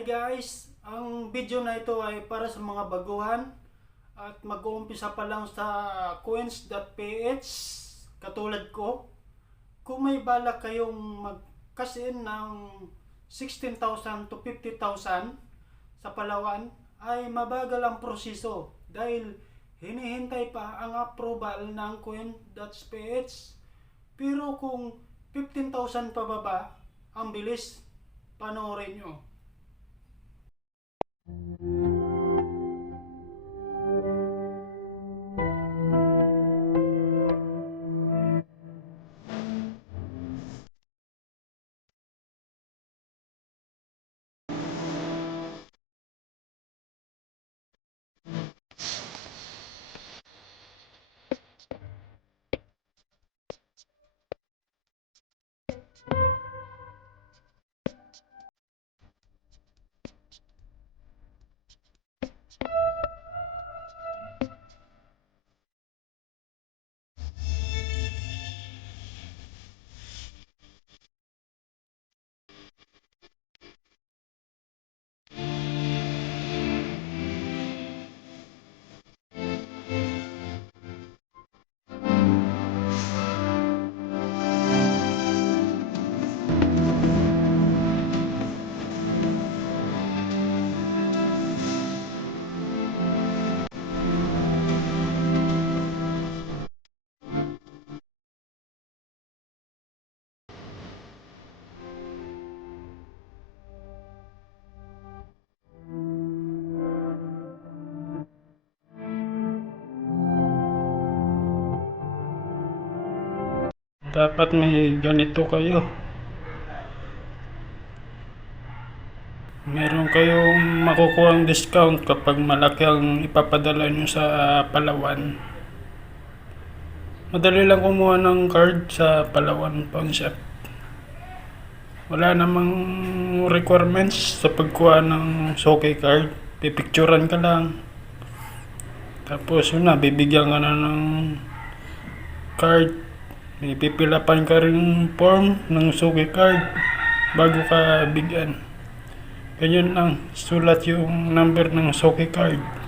Hi guys, ang video na ito ay para sa mga baguhan at mag-uumpisa pa lang sa coins.ph katulad ko. Kung may balak kayong mag-cash in ng 16,000 to 50,000 sa Palawan, ay mabagal ang proseso dahil hinihintay pa ang approval ng coin.ph. Pero kung 15,000 pababa, ang bilis, panoorin nyo. Dapat may ganito kayo. Meron kayong makukuhang discount kapag malaki ang ipapadala nyo sa Palawan. Madali lang kumuha ng card sa Palawan Pawn Shop. Wala namang requirements sa pagkuha ng Soke card. Pipicturan ka lang. Tapos yun na, bibigyan ka na ng card. May pipilapan ka rin form ng Soke card bago ka bigyan. Ganyan lang, sulat yung number ng Soke card.